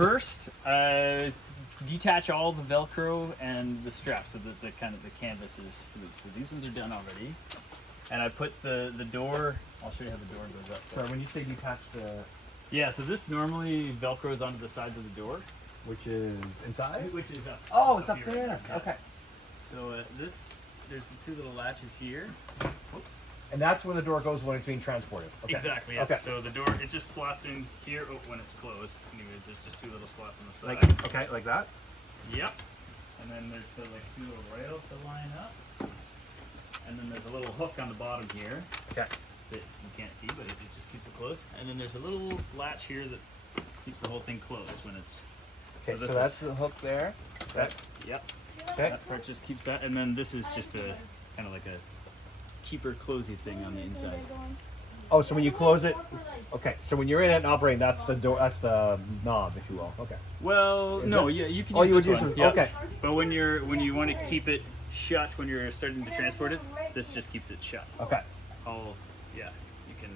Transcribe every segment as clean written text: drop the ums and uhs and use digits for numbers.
First, detach all the Velcro and the straps so that the canvas is loose. So these ones are done already. And I put the door, I'll show you how the door goes up. So when you say detach the... Yeah, so this normally Velcros onto the sides of the door. Which is inside? Which is up. Oh, it's up here. there. Yeah. Okay. So there's the two little latches here. Whoops. And that's when the door goes when it's being transported. Okay. Exactly. Yeah. Okay. So the door, it just slots in here when it's closed. Anyways, there's just two little slots on the side. Like, okay, like that? Yep. And then there's like two little rails to line up. And then there's a little hook on the bottom here. Okay. That you can't see, but it just keeps it closed. And then there's a little latch here that keeps the whole thing closed when it's... Okay, so that's the hook there. Yep. Okay. That part just keeps that. And then this is just a kind of like a keeper closey thing on the inside. Oh, so when you close it, okay. So when you're in it and operating, that's the door. That's the knob, if you will. Okay. Well, no, yeah, you can use you would this use one. it. Yeah. Okay. But when you want to keep it shut when you're starting to transport it, this just keeps it shut. Okay. Oh, yeah, you can.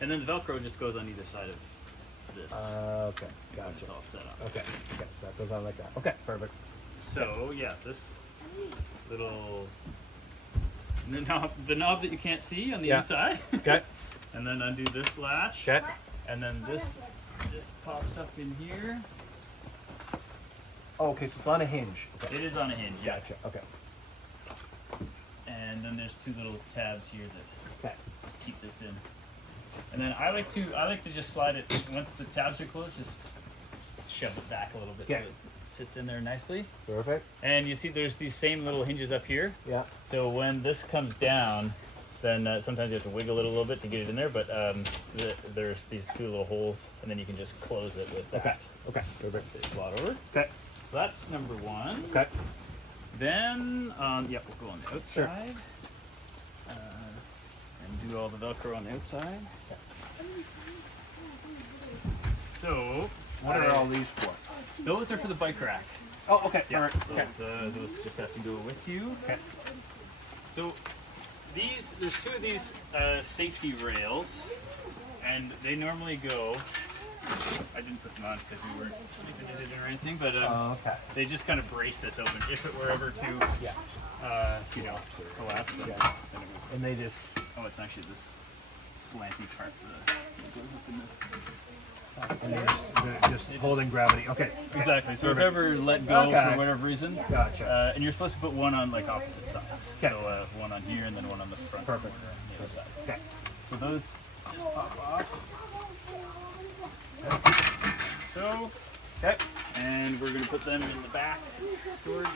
And then the Velcro just goes on either side of this. Okay. Gotcha. It's all set up. Okay. Okay. So that goes on like that. Okay. Perfect. So yeah, this little the knob that you can't see on the inside. Okay. And then undo this latch. Okay. And then this pops up in here. Oh, okay. So it's on a hinge. Okay. It is on a hinge. Yeah. Gotcha. Okay. And then there's two little tabs here that Okay. just keep this in. And then I like to just slide it once the tabs are closed. Just shove it back a little bit so it sits in there nicely. Perfect. And you see, there's these same little hinges up here. Yeah. So when this comes down, then sometimes you have to wiggle it a little bit to get it in there. But there's these two little holes, and then you can just close it with that. Okay. Okay. Perfect. They slot over. Okay. So that's number one. Okay. Then, we'll go on the outside. And do all the Velcro on the outside. So, What are all these for? those are for the bike rack. Oh, okay. Yeah, All right. so Okay. those just have to go with you. Okay. So, there's two of these safety rails, and they normally go. I didn't put them on because we weren't sleeping in it or anything, but Okay. they just kind of brace this open if it were ever to, collapse. Then Yeah. then it would. And they just. Oh, it's actually this slanty part that goes up in the... And they're just holding gravity. Okay. Exactly. So if ever let go for whatever reason, Gotcha. and you're supposed to put one on like opposite sides. Okay. So one on here and then one on the front. Perfect. Corner on the other side. Okay. So those just pop off. So, Okay. and we're gonna put them in the back storage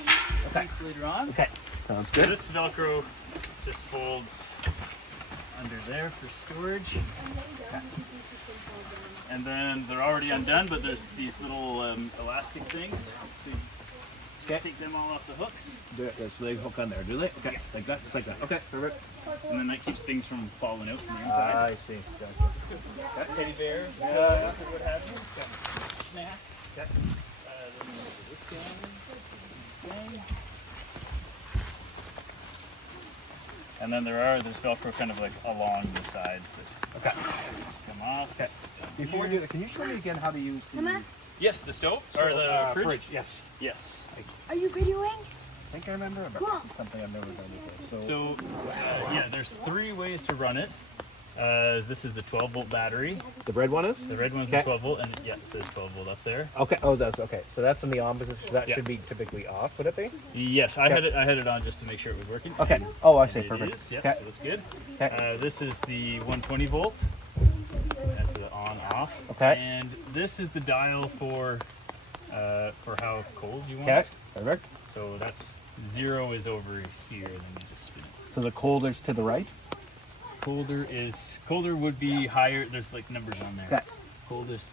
piece later on. Okay. Sounds So good. this Velcro just folds under there for storage. Okay. And then they're already undone, but there's these little elastic things. So you just take them all off the hooks. So they hook on there, do they? Okay. Yeah. Like that, just like that. Okay. Perfect. And then that keeps things from falling out from the inside. I see. Gotcha. Got teddy bears, or what have you. Got snacks. Okay. Then this guy. And then there's Velcro kind of like along the sides that Okay. just come off. Okay. Before we do that, can you show me again how to use the Yes, the stove or the fridge. Yes. Yes. Are you videoing? I think I remember, but this is something I've never done before. So yeah, there's three ways to run it. This is the 12-volt battery. The red one is? The red one's the 12-volt, and yeah, it says 12-volt up there. Okay. Oh, that's okay. So that's in the on position. So that Yeah. should be typically off. Would it be? Yes, I had it on just to make sure it was working. Okay. Oh, I And see. it Perfect. is, yep, Okay. so that's good. Okay. This is the 120 volt. That's the on-off. Okay. And this is the dial for how cold you want Okay. it. Perfect. So that's 0 is over here, and then you just spin it. So the colder's to the right. Colder would be higher. There's like numbers on there. Okay.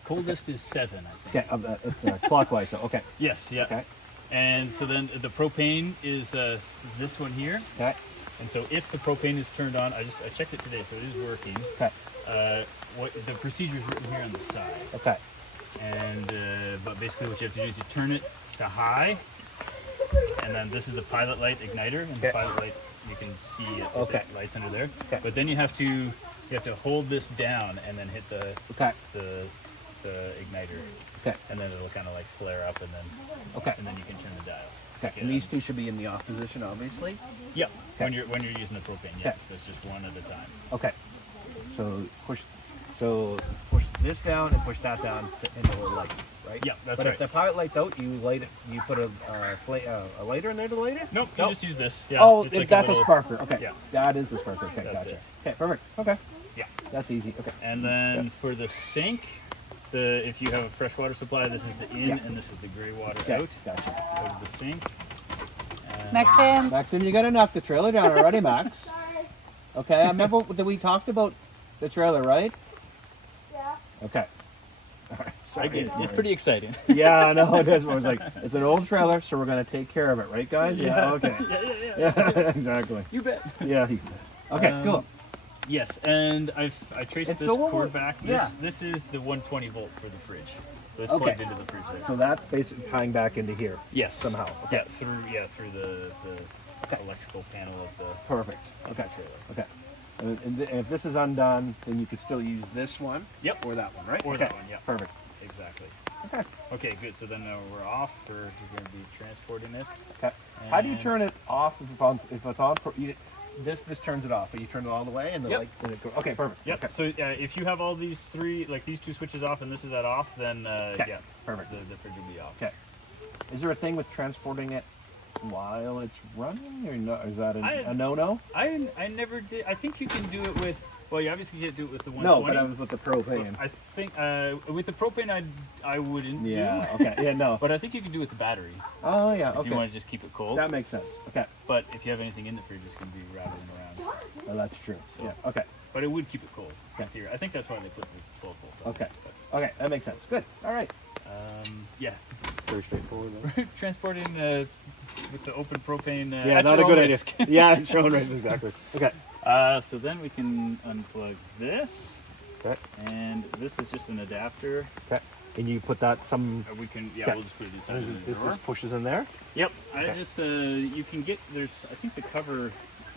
Coldest is 7, I think. Okay. It's clockwise. So okay. Yes, yeah. Okay. And so then the propane is this one here. Okay. And so if the propane is turned on, I checked it today, so it is working. Okay. What the procedure is written here on the side. Okay. And but basically what you have to do is you turn it to high, and then this is the pilot light igniter, and the pilot light you can see it, Okay. it lights under there. Okay. But then you have to hold this down and then hit the Okay. the igniter. Okay. And then it'll kind of like flare up, and then you can turn the dial. Okay. And these two should be in the off position, obviously. Yep. When you're using the propane, yes. So it's just one at a time. Okay. So push this down and push that down into the light, right? Yeah, that's but right. if the pilot light's out, you light it. You put a lighter in there to light it. Nope. You just use this. Yeah. Oh, it's like that's a little- sparker. Okay. Yeah. That is a sparker. Okay, That's gotcha. it. Okay, perfect. Okay. Yeah. That's easy. Okay. And then for the sink, if you have a fresh water supply, this is the in, Yeah. and this is the gray water Okay, out. gotcha. Go to the sink. Maxim. Maxim, you gotta knock the trailer down already, Max. Okay, I remember that we talked about the trailer, right? Yeah. Okay. All right. Sorry. It's pretty exciting. Yeah, I know it is. I was like, it's an old trailer, so we're gonna take care of it, right, guys? Yeah. Okay. Yeah, exactly. You bet. Yeah. Okay. Cool. Yes, and I traced And this so what cord would- back. yeah. This is the 120 volt for the fridge, so it's Okay. plugged into the fridge there. So that's basically tying back into here. Yes. Somehow. Yeah, through the electrical panel of the Perfect. Okay. trailer. Okay. And if this is undone, then you could still use this one. Yep. Or that one, right? Or okay. that one, yeah. Perfect. Exactly. Okay. Okay, good. So then we're off. We're going to be transporting it. Okay. How do you And- turn it off if it's on? This turns it off, but you turn it all the way and the Yep. light. And it goes, okay, perfect. Yep. Okay. So if you have all these three, like these two switches off, and this is at off, then Okay. yeah, Perfect. the fridge will be off. Okay. Is there a thing with transporting it while it's running, or no? Is that a no-no? I never did. I think you can do it with. Well, you obviously can't do it with the 120. No, but I was with the propane. I think with the propane, I wouldn't. Yeah. Do. Okay. Yeah. No. But I think you can do it with the battery Oh yeah. if Okay. you want to just keep it cold. That makes sense. Okay. But if you have anything in the fridge, it's going to be rattling around. Well, that's true. So- Yeah. Okay. But it would keep it cold. In Okay. theory. I think that's why they put the 12 volt. on Okay. it, but, Okay. That makes sense. Good. All right. yeah, Very straightforward. Then. transporting with the open propane. Yeah. at Not a your good own idea. risk. Yeah. It's showing right. Exactly. Okay. So then we can unplug this, Okay. and this is just an adapter. Okay. And you put that some. We can, Okay. we'll just put it inside of the This drawer. is pushes in there. Yep. I Okay. just you can get there's I think the cover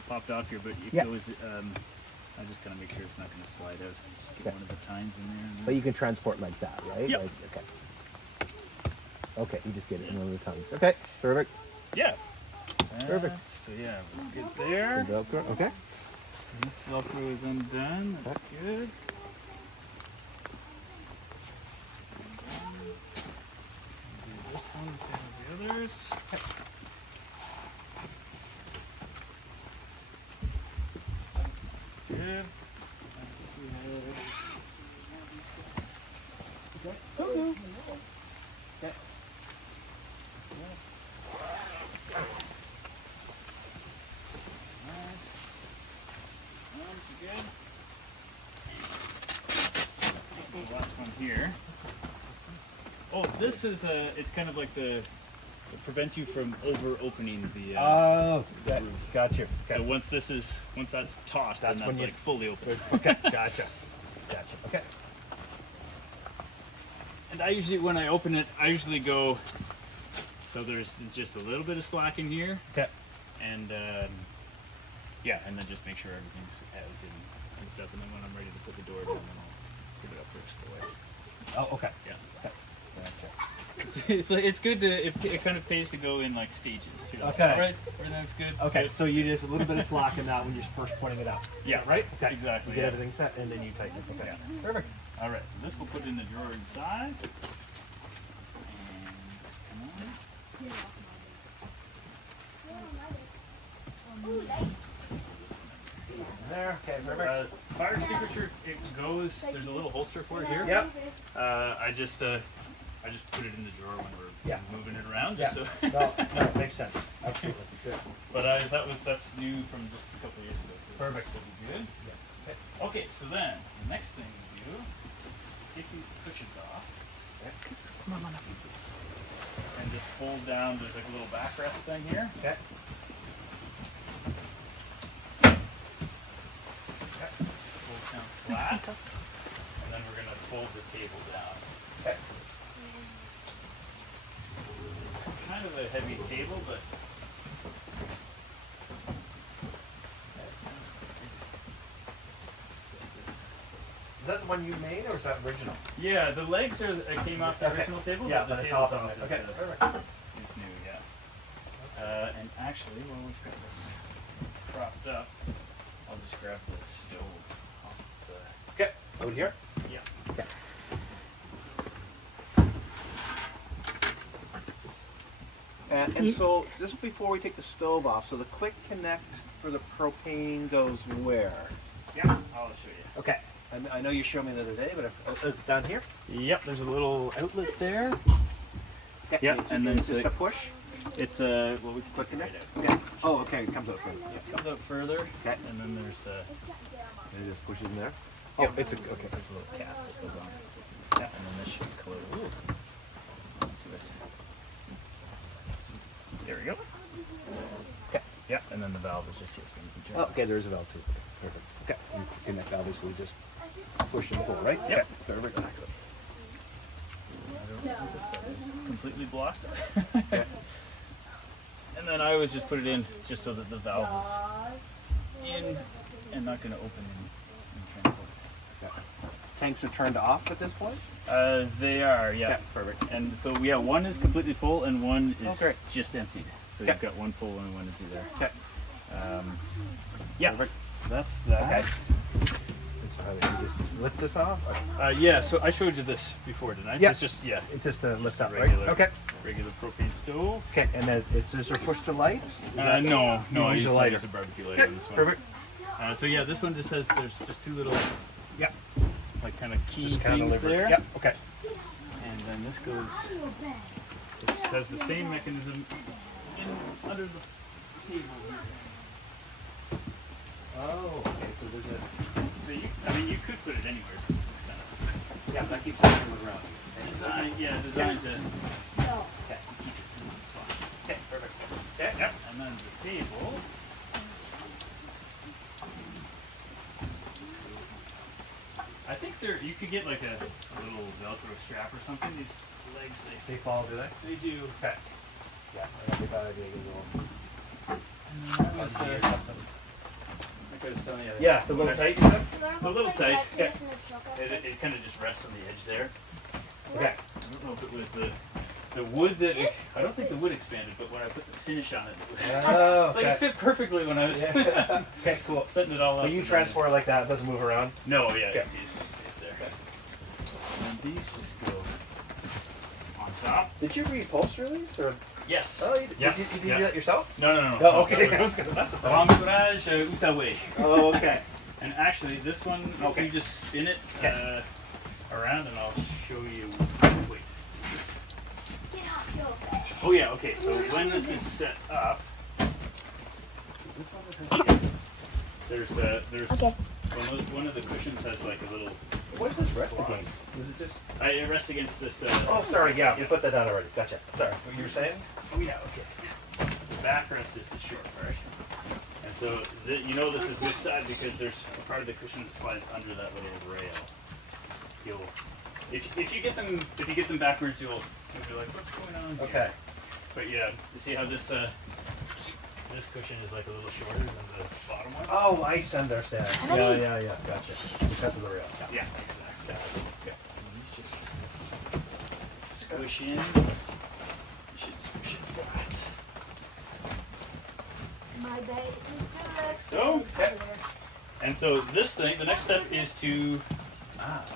popped off here, but you Yeah. can always I just gotta make sure it's not gonna slide out. Just get Okay. one of the tines in there. But you can transport like that, right? Yep. Like, okay. Okay, you just get it in one of the tons. Okay, perfect. Yeah. Perfect. So yeah, we're good there. Velcro. Okay. This Velcro is undone. That's good. Do this one the same as the others. Good. Okay. Good. The last one here. Oh, this is it's kind of like it prevents you from over opening the Oh, roof. got you. So once that's taut, That's then when that's you- like fully open. Okay, gotcha. Gotcha. Okay. And I usually, when I open it, I usually go, so there's just a little bit of slack in here, Okay. and yeah, and then just make sure everything's out and stuff, and then when I'm ready to put the door down, then I'll put it up first the way. Oh, okay. Yeah. Okay. Gotcha. It's good to, it kind of pays to go in like stages. You're like, Okay. all right, everything's good. Okay, good. so you just a little bit of slack in that when you're first pointing it up. Is Yeah, that right? Okay. exactly, You get yeah. everything set and then you tighten it. Okay. Yeah. Perfect. All right, so this we'll put in the drawer inside. And come on. This one in There. Okay. there. Perfect. Fire extinguisher, it goes. There's a little holster for it here. Yep. I just put it in the drawer when we're Yeah. moving it around. Yeah. Just so. No, it makes sense. Absolutely. Good. But that's new from just a couple of years ago. So Perfect. This will be good. Yeah. Okay, so then the next thing we do, take these cushions off and just fold down. There's like a little backrest thing here. Okay. Just folds down flat, and then we're gonna fold the table down. Okay. It's kind of a heavy table, but Is that one you made, or is that original? Yeah, the legs came off the Okay. original table. Yeah, but but the it's all tabletop on is, it. Okay, perfect. is new. Yeah. And actually, while we've got this propped up, I'll just grab the stove off the. Okay, out here. Yeah. Okay. And You- so, just before we take the stove off, so the quick connect for the propane goes where? Yeah. I'll show you. Okay. I know you showed me the other day, but it's down here. Yep. There's a little outlet there. Okay. Yeah, and then it's just so- a push. It's a well, we can Quick put it connect. right out. Okay. Oh, okay. It comes out further. Yeah, comes out further. Okay. And then there's a. And it just pushes in there. Oh, Yep. it's a okay. There's a little cap that goes on. Yeah, and then this should close onto it. So, there we go. Okay. Yeah, and then the valve is just here, so you can turn Oh, it. okay. There's a valve too. Okay. Perfect. Okay. You can connect obviously just push and pull, right? Yep. Okay. Perfect. Exactly. I don't notice that is completely blocked. Okay. And then I always just put it in just so that the valve is in and not going to open in transport. Okay. Tanks are turned off at this point. They are, yeah. Okay, perfect. And so, yeah, one is completely full and one is great. just emptied. So Okay. you've got one full and one empty there. Okay. Yeah, Perfect. so that's that. Okay. And so how do you just lift this off? Yeah, so I showed you this before, didn't I? Yeah. It's just, yeah, It's just a lift up, right? regular, Okay. regular propane stove. Okay. And then it's just a push to light. Is that- No, you I use use a lighter. a barbecue lighter Okay. on this one. Perfect. So yeah, this one just has, there's just two little, Yeah. like, kind of key Just kind of things there. Yeah. Okay. And then this goes, this has the same mechanism under the table here. Oh. Okay. So there's a. So I mean, you could put it anywhere, but this is kind of Yeah. That keeps moving around. designed to Okay. keep it in one spot. Okay. Perfect. Okay. Yep. And then the table. I think you could get like a little Velcro strap or something. These legs, They fall, do they? they do. Okay. Yeah. That'd be a bad idea. And then that was, like I was telling you. Yeah. It's a little tight. You said? It's a little tight. It kind of just rests on the edge there. Okay. I don't know if it was the wood that I don't think the wood expanded, but when I put the finish on it, it was Oh. it's like it fit perfectly when I was Yeah. Okay. Cool. setting it all up. When you and then- transport it like that, it doesn't move around. No, yeah, Okay. it stays there. And these just go on top. Did you reupholster these, or? Yes. Oh, you, Yeah, you did yeah. that yourself? No. Oh, okay. That was That's a Remplage Outaouais. Oh, okay. And actually, this one, Okay. you just spin it Okay. around, and I'll show you. Wait. Oh yeah. Okay. So when this is set up, this one has, there's Okay. one of the cushions has like a little. What does this rest slot. against? Is it just? It rests against this. Oh, sorry. Yeah, you put that down already. Gotcha. Sorry. What you were saying? Oh yeah, okay. The backrest is the short part. And so, you know this is this side because there's a part of the cushion that slides under that little rail. If you get them backwards, you'll be like, what's going on here? Okay. But yeah, you see how this cushion is like a little shorter than the bottom one? Oh, I understand. Yeah. Gotcha. Because of the rail. Yeah, exactly. Okay. And these just squish in. You should squish it flat. My bed is direct. So, and so this thing, the next step is to, the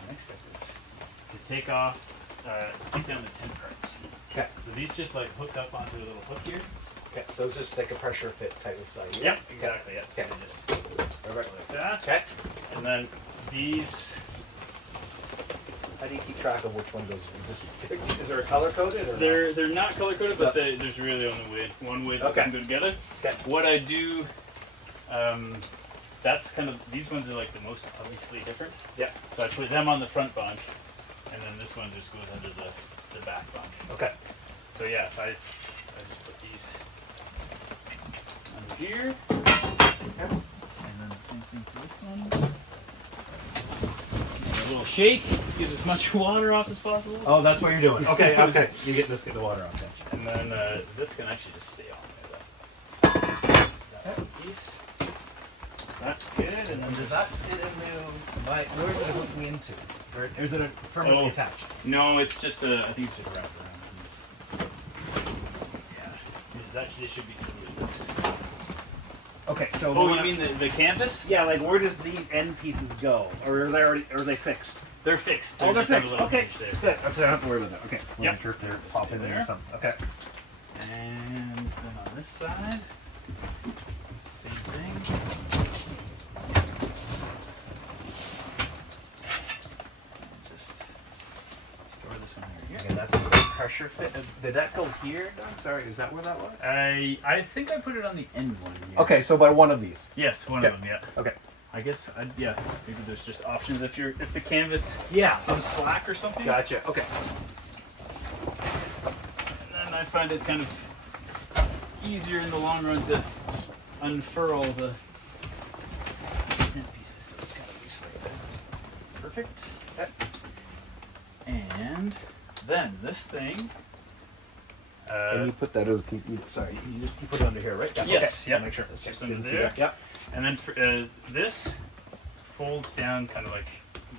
next step is to take off, take down the tin carts. Okay. So these just like hook up onto a little hook here. Okay. So it's just like a pressure fit type of thing. Yep, exactly. Yeah, so Okay. they just Perfect. like that. Okay. And then these, How do you keep track of which one goes? Just, is there a color coded or? they're not color coded, but there's really only one way that Okay. they can go together. Okay. What I do, that's kind of, these ones are like the most obviously different. Yeah. So I put them on the front bunk, and then this one just goes under the back bunk. Okay. So yeah, I just put these under here, Okay. and then the same thing for this one. And a little shake, get as much water off as possible. Oh, that's what you're doing. Okay. Okay. You get this. Get the water off. Gotcha. And then this can actually just stay on there though. That piece. So that's good. And then Does that fit into where is it hook me into? Or is it permanently attached? No, it's just a. I think it's just wrapped around. Yeah, that should be totally loose. Okay, so Oh, you mean the canvas? yeah, like where does the end pieces go? Or are they fixed? They're fixed. Oh, they're just have a fixed. little Okay, hinge there. good. So I don't have to worry about that. Okay. Yep. Wasn't sure if they're Just popping stay in or there. something. Okay. And then on this side, same thing. Just store this one here. Okay, that's just a pressure fit. Did that go here? No, sorry, is that where that was? I think I put it on the end one here. Okay, so by one of these. Yes, one Okay. of them. Yeah. Okay. I guess. Yeah. Maybe there's just options if the canvas Yeah. is slack or something. Gotcha. Okay. And then I find it kind of easier in the long run to unfurl the tent pieces, so it's kind of loose like that. Perfect. And then this thing. And you put that as a piece. Sorry, you put it under here, right? Yeah. Yes. Okay. Yeah. Make sure. That's just Didn't under see there. that. Yep. And then for, this folds down kind of like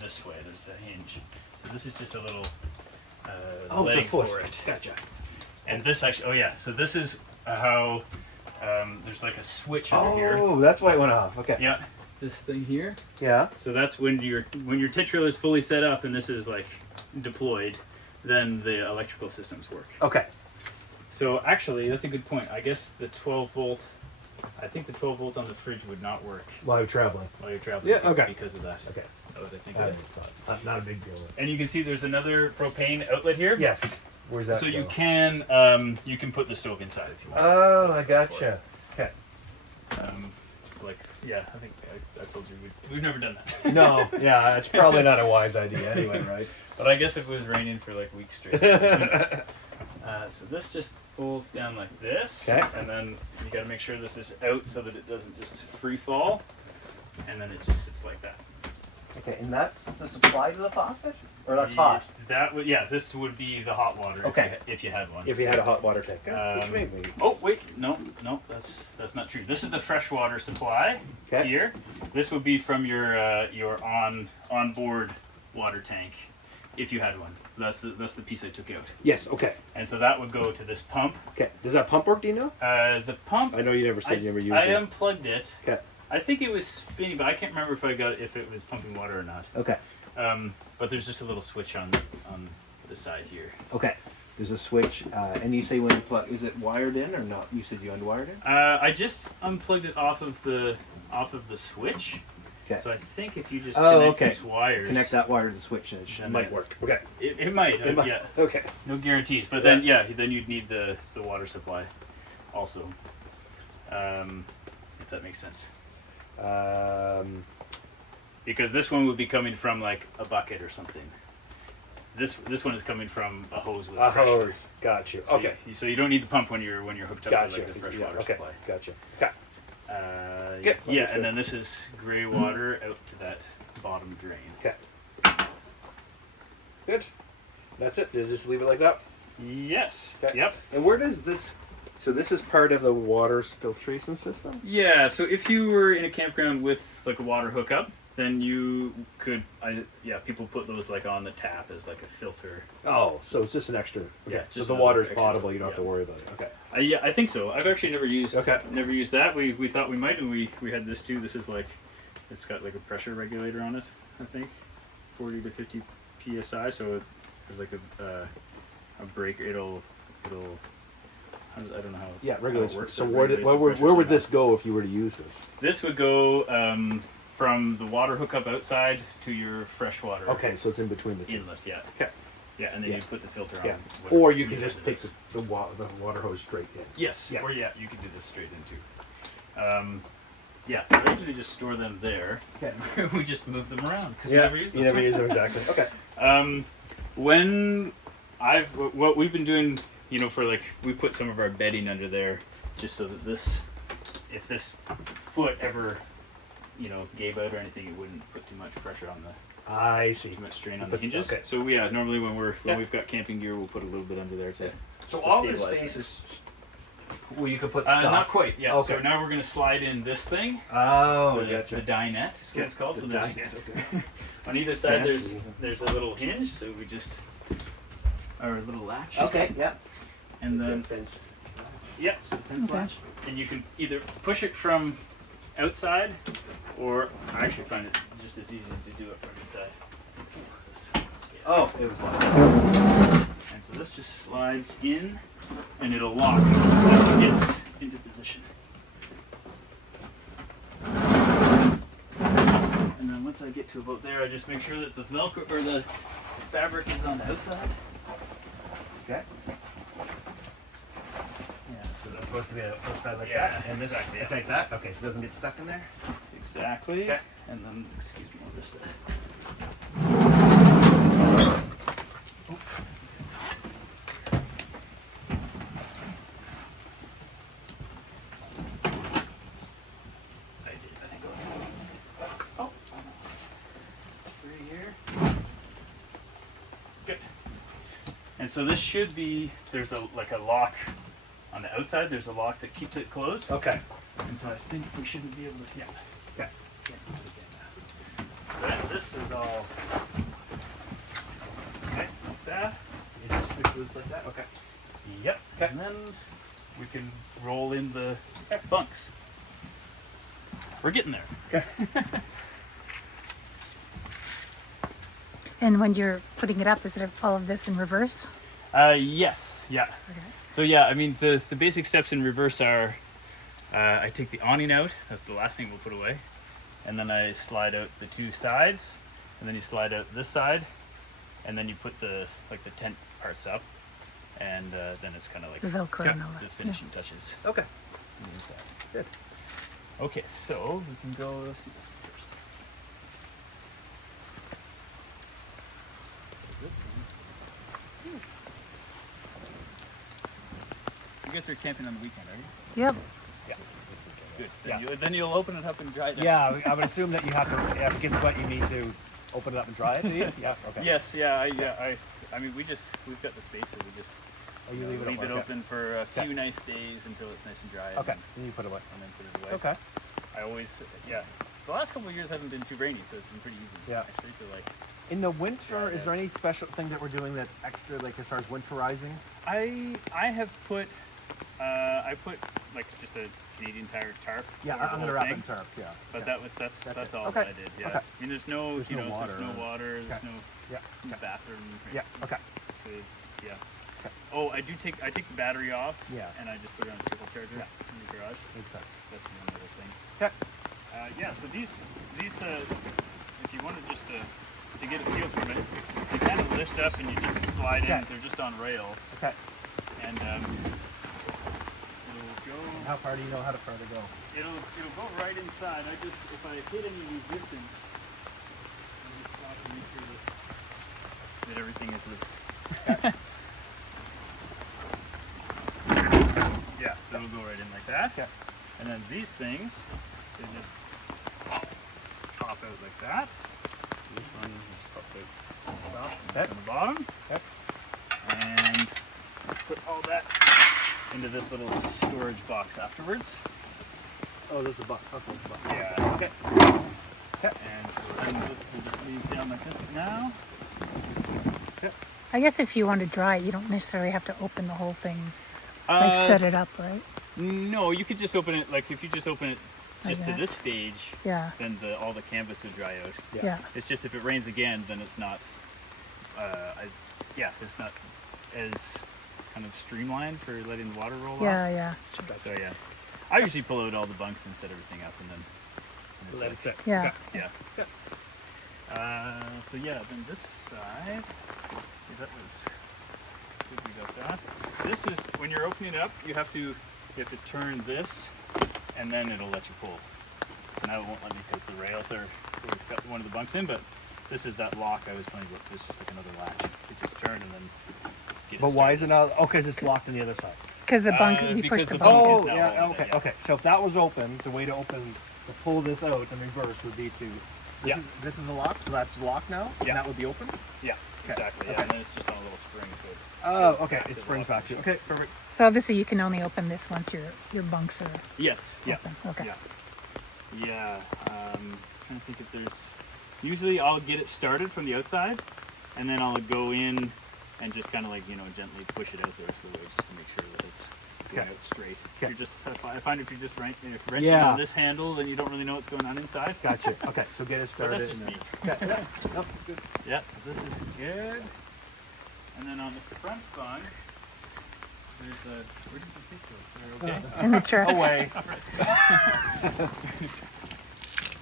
this way. There's a hinge. So this is just a little leg the foot. for it. Gotcha. And this actually, oh yeah, so this is how there's like a switch over here. Oh, that's why it went off. Okay. Yeah, this thing here. Yeah. So that's when your tent trailer is fully set up and this is like deployed, then the electrical systems work. Okay. So actually, that's a good point. I guess the 12 volt, I think the 12 volt on the fridge would not work While you're traveling. while you're traveling. Yeah, okay. Because of that. Okay. That was, I think. I of it. thought. Not a big deal. And you can see there's another propane outlet here. Yes. Where's that? So go? you can put the stove inside if you want. Oh, That's I what it's gotcha. Okay. for. Like, yeah, I think I told you we've never done that. No. Yeah, it's probably not a wise idea anyway, right? But I guess if it was raining for like weeks straight. So this just folds down like this, Okay. and then you got to make sure this is out so that it doesn't just free fall, and then it just sits like that. Okay, and that's the supply to the faucet, or that's hot. That would, yeah. This would be the hot water. Okay. If you had one. If you had a hot water tank. Which may be. Oh wait, no, that's not true. This is the freshwater supply Okay. here. This would be from your onboard water tank, if you had one. That's the piece I took out. Yes. Okay. And so that would go to this pump. Okay. Does that pump work? Do you know? The pump. I know you never said you never used I it. unplugged it. Okay. I think it was spinning, but I can't remember if it was pumping water or not. Okay. But there's just a little switch on the side here. Okay. There's a switch, and you say when you plug, is it wired in or not? You said you unwired it. I just unplugged it off of the switch. Okay. So I think if you just Oh, connect okay. these wires, Connect that wire to the switch, and it Then might it- work. Okay. It might. It might- Yeah. Okay. No guarantees, but then then you'd need the water supply, also. If that makes sense. Because this one would be coming from like a bucket or something. This one is coming from a hose with A pressure. hose. Got you. So Okay. so you don't need the pump when you're hooked up Gotcha. to like the fresh Yeah, water okay. supply. Gotcha. Okay. Yeah, Good. and then this is gray water out to that bottom drain. Okay. Good. That's it. Just leave it like that. Yes. Okay. Yep. And where does this? So this is part of the water filtration system. Yeah. So if you were in a campground with like a water hookup, then you could. People put those like on the tap as like a filter. Oh, so it's just an extra. Okay. Yeah, So just the another water's extra- potable. You don't have yeah. to worry about it. Okay. Yeah, I think so. I've actually never used Okay. that. We thought we might, and we had this too. This is like, it's got like a pressure regulator on it. I think, 40 to 50 psi. So there's like a breaker. It'll. I don't know how. Yeah, how regulates. it works. So It where regulates the would pressure this somehow. go if you were to use this? This would go from the water hookup outside to your freshwater Okay, so it's in between the two. inlet. Yeah. Okay. Yeah, and then Yeah. you put the filter on. Yeah. whatever Or you can unit just it take is. the water hose straight in. Yes. Yeah. Or you can do this straight into. So I usually just store them there. Okay. We just move them around because Yeah. we never use them. You never use them exactly. Okay. What we've been doing, for like, we put some of our bedding under there just so that if this foot ever, gave out or anything, it wouldn't put too much pressure on I see. too much strain on the But- hinges. okay. So normally when Yeah. we've got camping gear, we'll put a little bit under there to. So to all this stabilize space things. is Where you could put stuff. Not quite. Yeah. Okay. So now we're gonna slide in this thing. Oh, the, gotcha. the dinette is what it's called. So The there's dinette, okay. on either side Fancy. there's a little hinge. So we just our little latch. Okay, yeah. And then Fence. yeah, just a fence Okay. latch. And you can either push it from outside, or I actually find it just as easy to do it from inside. So this- Oh, it was locked. And so this just slides in, and it'll lock once it gets into position. And then once I get to about there, I just make sure that the Velcro or the fabric is on the outside. Okay. Yeah, so That's supposed to be outside like Yeah, that. And this exactly, yeah. it's like that. Okay, so it doesn't get stuck in there. exactly. Okay. And then excuse me, I'll just. I think oh, it's free here. Good. And so this should be there's a lock on the outside. There's a lock that keeps it closed. Okay. And so I think we shouldn't be able to. Yeah. Okay. So then this is all. Okay, so like that. You just fix this like that. Okay. Yep. Okay. And then we can roll in the bunks. We're getting there. Okay. And when you're putting it up, is it all of this in reverse? Yes. Yeah. Okay. So yeah, I mean the basic steps in reverse are I take the awning out. That's the last thing we'll put away, and then I slide out the two sides, and then you slide out this side, and then you put the tent parts up, and then it's kind of like The Velcro and all the that. finishing touches. Okay. Use that. Good. Okay, so we can go. Let's do this one first. You guys are camping on the weekend, are you? Yep. Yeah. Good. Yeah. Then you'll open it up and dry it out. Yeah, I would assume that you have to, if it gets wet, you need to open it up and dry it. Do you? Yeah. Okay. Yes. Yeah. I mean, we've got the space, so we just Oh, you leave it leave it open. open for a few Okay. nice days until it's nice and dry. Okay. And Then you put it away. then put it away. Okay. I always, the last couple of years haven't been too rainy, so it's been pretty easy. Yeah. Actually, to like. In the winter, Yeah, is there any special thing that we're doing that's extra, like as far as winterizing? I have put, I put like just a Canadian Tire tarp. Yeah, over the I'm whole gonna wrap it thing. in tarp. Yeah. But yeah. that's it. all Okay. that I did. Yeah. Okay. I mean, there's no, There's no water. there's no water. There's Okay. no Yeah. Okay. bathroom. Yeah. Okay. Good. Yeah. Okay. Oh, I take the battery off. Yeah. And I just put it on a trickle charger Yeah. in the garage. Makes sense. That's the only other thing. Okay. Yeah. So these if you wanted just to get a feel from it, they kind of lift up and you just slide Okay. in. They're just on rails, Okay. and it'll go. How far do you know how far to go? It'll go right inside. If I hit any resistance, I'll just stop and make sure that everything is loose. Yeah, so it'll go right in like that. Okay. And then these things, they just pop out like that. This one just pops out Okay. on the bottom. Okay. And put all that into this little storage box afterwards. Oh, there's a buck. Okay, there's a buck. Yeah. Okay. And so then this will just leave down like this now. I guess if you want to dry it, you don't necessarily have to open the whole thing, like set it up, right? No, you could just open it, like if you just open it just Okay. to this stage, Yeah. then all the canvas would dry out. Yeah. It's just if it rains again, then it's not, it's not as kind of streamlined for letting the water roll Yeah. off. Yeah. It's true. So yeah, I usually pull out all the bunks and set everything up, and then it's Let like- it sit. Yeah. yeah. So yeah, then this side, see, that was good. We got that. This is when you're opening it up, you have to turn this, and then it'll let you pull. So now it won't let me because the rails are. We've got one of the bunks in, but this is that lock I was telling you about. So it's just like another latch. You just turn and then get it But why is started. it not? Oh, because it's locked on the other side. Because the bunk, you because push the the bunk. bunk is Oh, now yeah. holding it, Okay. yeah. Okay. So if that was open, the way to pull this out in reverse would be to. Yeah. This is a lock, so that's locked now. Yeah. And that would be open. Yeah. Exactly. Yeah. Okay. And then it's just on a little spring, so. Oh, goes okay. back It the springs locker. back to you. Okay, perfect. So obviously you can only open this once your bunks are Yes. Yeah. open. Okay. Yeah. Yeah. Trying to think if there's. Usually I'll get it started from the outside, and then I'll go in and just kind of like gently push it out the rest of the way, just to make sure that it's going out straight. If Okay. you're just, I find if you're just wrenching Yeah. on this handle, then you don't really know what's going on inside. Gotcha. Okay, so get it But started. that's just and me. then- Okay. Yeah. No, that's good. Yeah, so this is good. And then on the front bung, there's a. Where did you think those? Okay. In the truck. Away.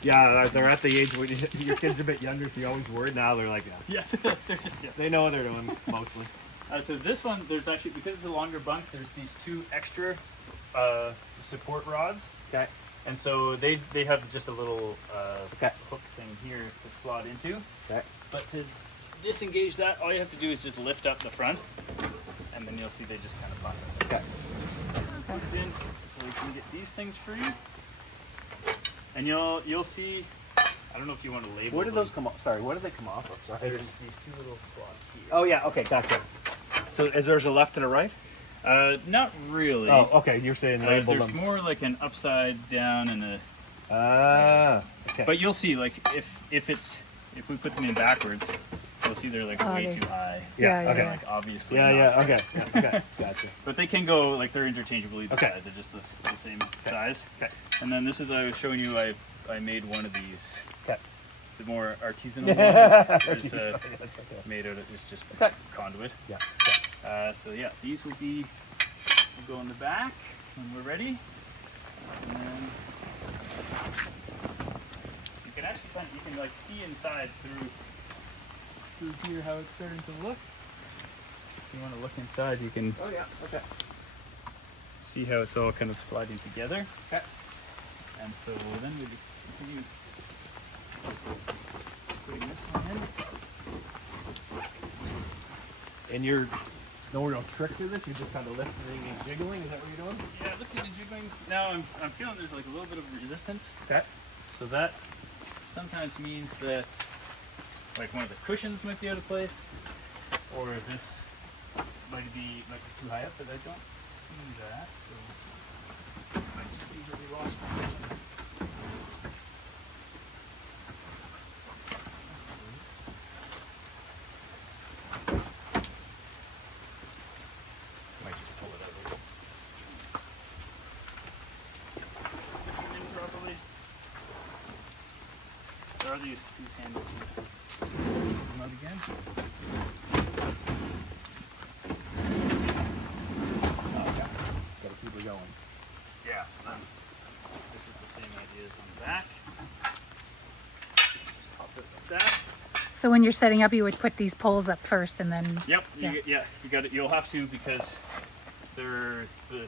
Yeah, they're at the age where your kid's a bit younger, so you're always worried. Now they're like, Yeah, they're just they know what they're doing mostly. So this one, there's actually, because it's a longer bunk, there's these two extra support rods. Okay. And so they have just a little Okay. hook thing here to slot into. Okay. But to disengage that, all you have to do is just lift up the front, and then you'll see they just kind of pop. Okay. Put it in so we can get these things free. And you'll see. I don't know if you want to label. Where did them. those come off? Sorry, where did they come off of? Sorry. There's these two little slots here. Oh yeah. Okay, gotcha. So is there's a left and a right? Not really. Oh, okay. You're saying label There's them. more like an upside down and a. Ah. Okay. But you'll see, like if we put them in backwards, you'll see they're like Oh, way too there's- high. Yeah, Yeah, okay. yeah. Like obviously. Yeah. not. Yeah. Okay. Yeah, okay. Gotcha. But they can go like they're interchangeable either Okay. side. They're just the same size. Okay. And then this is I was showing you. I made one of these. Okay. The more artisanal ones. There's Okay. made out of it's just Okay. conduit. Yeah. Okay. So yeah, these will go in the back when we're ready. And then you can actually you can like see inside through here how it's starting to look. If you want to look inside, you can Oh yeah. Okay. see how it's all kind of sliding together. Okay. And so then we just continue putting this one in. And you're no real trick to this. You're just kind of lifting and jiggling. Is that what you're doing? Yeah, lifting and jiggling. Now I'm feeling there's like a little bit of resistance. Okay. So that sometimes means that like one of the cushions might be out of place, or this might be like too high up, but I don't see that, so I might just be really lost my placement. Might just pull it out a little. In properly. There are these handles here. Pull them out again. Okay. Gotta keep it going. Yeah, so then this is the same idea as on the back. Just pop it like that. So when you're setting up, you would put these poles up first, and then Yep. Yeah. You got it. You'll have to because they're the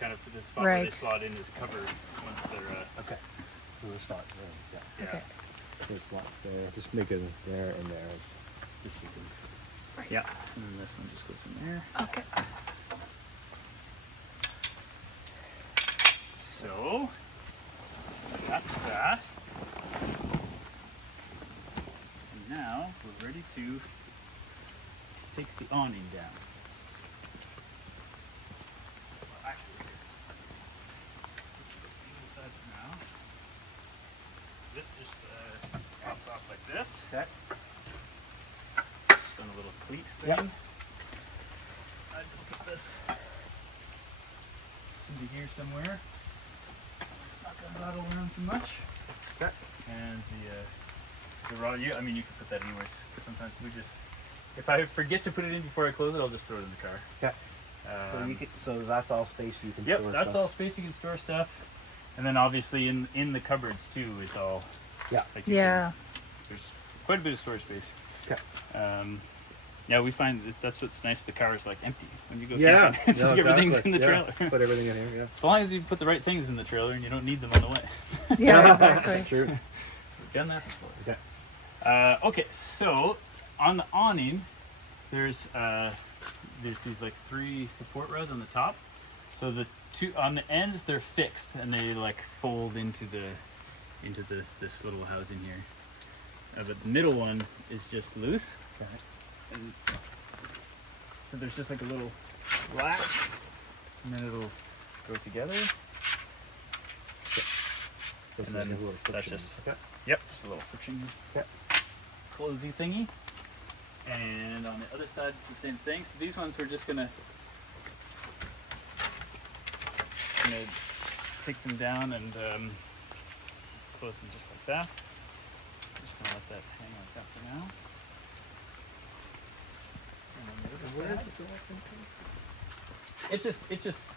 kind of the spot where they Right. slot in is covered once they're Okay. So the slot there. Yeah. yeah. Okay. The slots there. Just make it there and there. Is just so you can. Yeah. And then this one just goes in there. okay. So that's that. And now we're ready to take the awning down. Well, actually, let's put these aside for now. This just pops off like this. Okay. Just on a little cleat thing. Yep. I just put this into here somewhere. It's not gonna rattle around too much. Okay. And the rod, I mean, you can put that anywhere. Sometimes we just, if I forget to put it in before I close it, I'll just throw it in the car. Okay. So you can. So that's all space you can. Yep, store that's stuff. all space you can store stuff. And then obviously in the cupboards too, it's all Yeah. like you Yeah. can- there's quite a bit of storage space. Okay. Yeah, we find that's what's nice. The car is like empty when you go Yeah. camping. It's like everything's in the Yeah. trailer. Put everything in here. Yeah. As long as you put the right things in the trailer and you don't need them on the way. Yeah, exactly. True. We've done that before. Okay. Okay, so on the awning, there's these like 3 support rods on the top. So the 2 on the ends they're fixed and they like fold into this little housing here. But the middle one is just loose. Okay. And so there's just like a little latch, and then it'll go together. This And is then a little that's friction. just Okay. yep, just a little friction Okay. closey thingy. And on the other side, it's the same thing. So these ones we're just gonna take them down and close them just like that. Just gonna let that hang like that for now. And on the other Where side, does it go up into? it just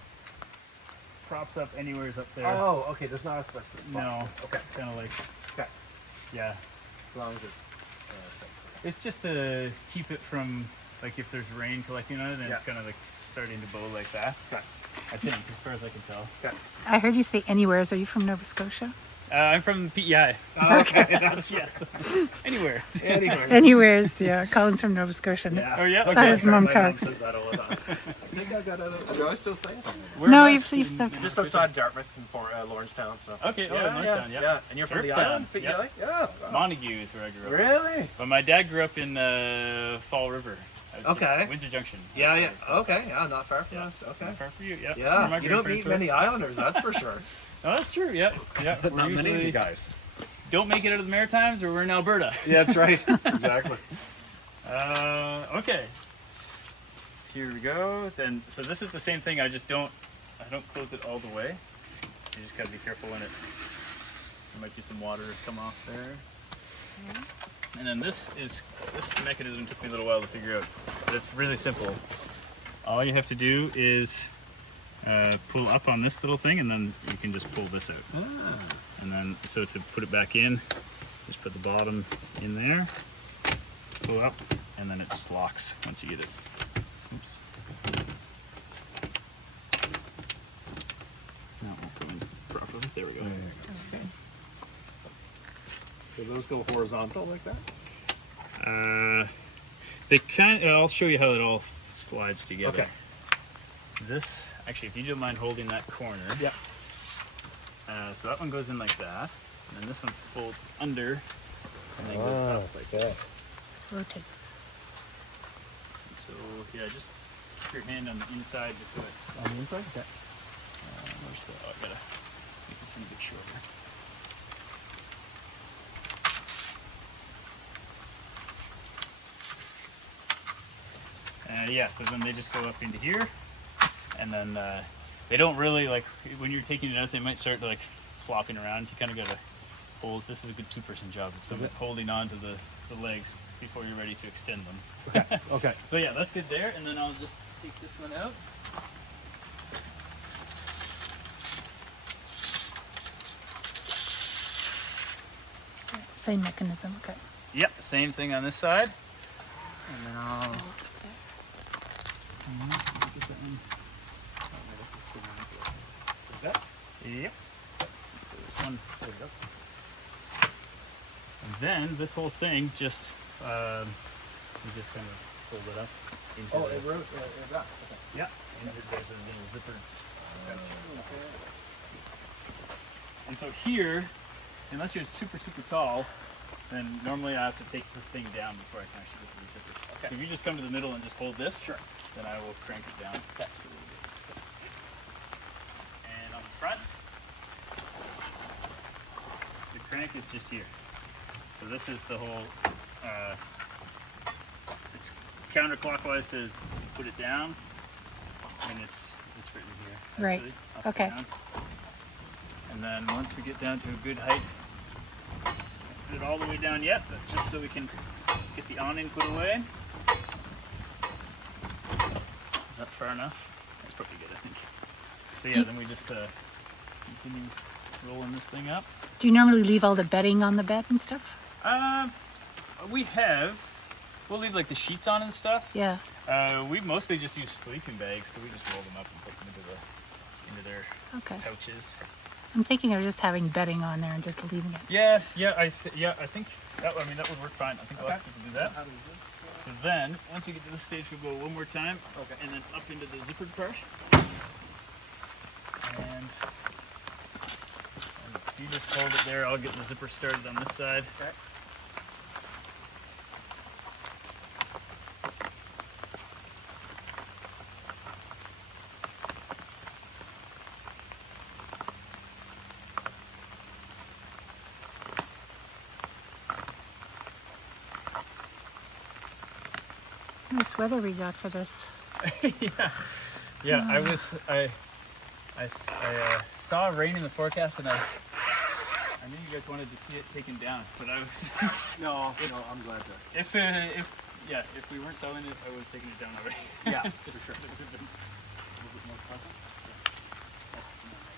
props up anywhere's up there. Oh, okay. There's not a specific spot. No, Okay. kind of like Okay. yeah. As long as it's. It's just to keep it from like if there's rain collecting on it, then Yeah. it's kind of like starting to bow like that. Okay. I think, as far as I can tell. Okay. I heard you say anywheres. Are you from Nova Scotia? I'm from PEI. Okay. That's Yes. Anywhere. anywhere. Anywheres, yeah. Colin's from Nova Scotia. Oh yeah. That's how his mom My mom talks. says that all the time. I think I got it. Do I still say it? No, Whereabouts you've in- said Just outside Dartmouth in Lawrencetown. So. Okay. Oh, Norristown. Yeah. Yeah. And you're from the Surftown, island? yep. Yeah. Montague is where I grew up. Really? But my dad grew up in Fall River. Just Okay. Windsor Junction. Yeah, That's yeah. where- Okay, yeah, not far from Yeah. us. Okay. Not far from you. Yeah. That's where Yeah, my you don't grandparents meet were. many islanders, that's for sure. Oh, that's true. Yeah. Yeah. We're Not many of usually you guys. don't make it out of the Maritimes, or we're in Alberta. Yeah, that's right. Exactly. Okay. Here we go. Then, so this is the same thing. I don't close it all the way. You just gotta be careful in it. There might be some water come off there. And then this mechanism took me a little while to figure out. But it's really simple. All you have to do is pull up on this little thing, and then you can just pull this out. And then, so to put it back in, just put the bottom in there, pull up, and then it just locks once you get it. Oops. Now it won't go in properly. There we go. So those go horizontal like that? They kind. I'll show you how it all slides together. Okay. This, actually, if you don't mind holding that corner. Yeah. So that one goes in like that, and then this one folds under, and then goes up like this. It rotates. So yeah, just put your hand on the inside just so it. On the inside? Okay. Where's the? Oh, I gotta make this one a bit shorter. Yeah, so then they just go up into here, and then they don't really like when you're taking it out. They might start like flopping around. You kind of gotta hold. This is a good two-person job. If someone's holding on to the legs before you're ready to extend them. Okay. Okay. So yeah, that's good there. And then I'll just take this one out. Same mechanism. Okay. Yep, same thing on this side. And then I'll get that one. That? Yep. So there's one. There we go. And then this whole thing just you just kind of fold it up into Oh, the, it wrote that. Okay. yeah, into there's a little zipper. And so here, unless you're super tall, then normally I have to take the thing down before I can actually get to the zippers. Okay. So if you just come to the middle and just hold this, Sure. then I will crank it down. Okay. And on the front, the crank is just here. So this is the whole, it's counterclockwise to put it down, and it's written here. Right. Actually, up and Okay. down. And then once we get down to a good height, put it all the way down yet, but just so we can get the awning put away. Is that far enough? That's probably good, I think. So yeah, then we just continue rolling this thing up. Do you normally leave all the bedding on the bed and stuff? We'll leave like the sheets on and stuff. Yeah. We mostly just use sleeping bags, so we just roll them up and put them into their Okay. pouches. I'm thinking of just having bedding on there and just leaving it. Yeah, I think that would work fine. I think lots of people do that. So then, once we get to this stage, we'll go one more time, and then up into the zippered part. And you just hold it there. I'll get the zipper started on this side. Okay. Nice weather we got for this. Yeah. I saw rain in the forecast, and I knew you guys wanted to see it taken down, but I was No, I'm glad to. if we weren't selling it, I would have taken it down already. Yeah, Just for sure. it would have been a little bit more pleasant.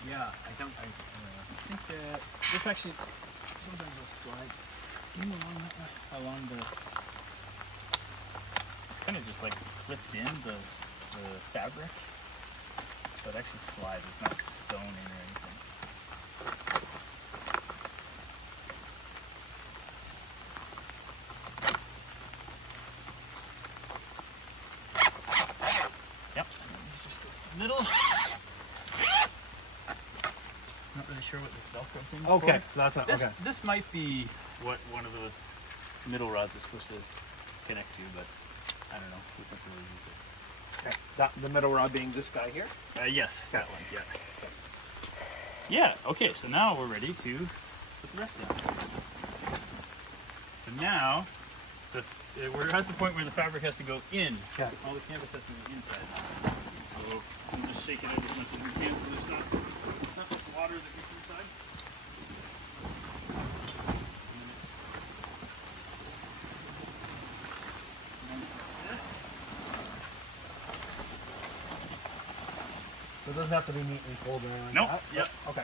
Yeah, I think that this actually sometimes will slide in along the. It's kind of just like flipped in the fabric, so it actually slides. It's not sewn in or anything. Yep. And then this just goes to the middle. Not really sure what this Velcro thing is for. Okay, so that's not This, okay. this might be what one of those middle rods is supposed to connect to, but I don't know. We don't really use it. Okay. That the middle rod being this guy here. Yes, that one. Yeah. Yeah. Okay. So now we're ready to put the rest in. So now, we're at the point where the fabric has to go in. Okay. All the canvas has to be inside. So I'm just shaking it as much as we can, so there's not much water that gets inside. So it doesn't have to be neatly folded or anything Nope. like that? Yep. Okay.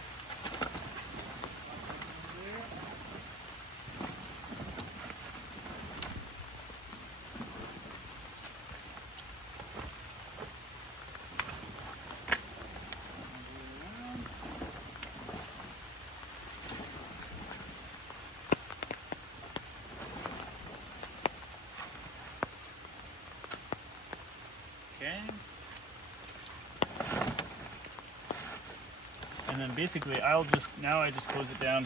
Okay. And then basically I just close it down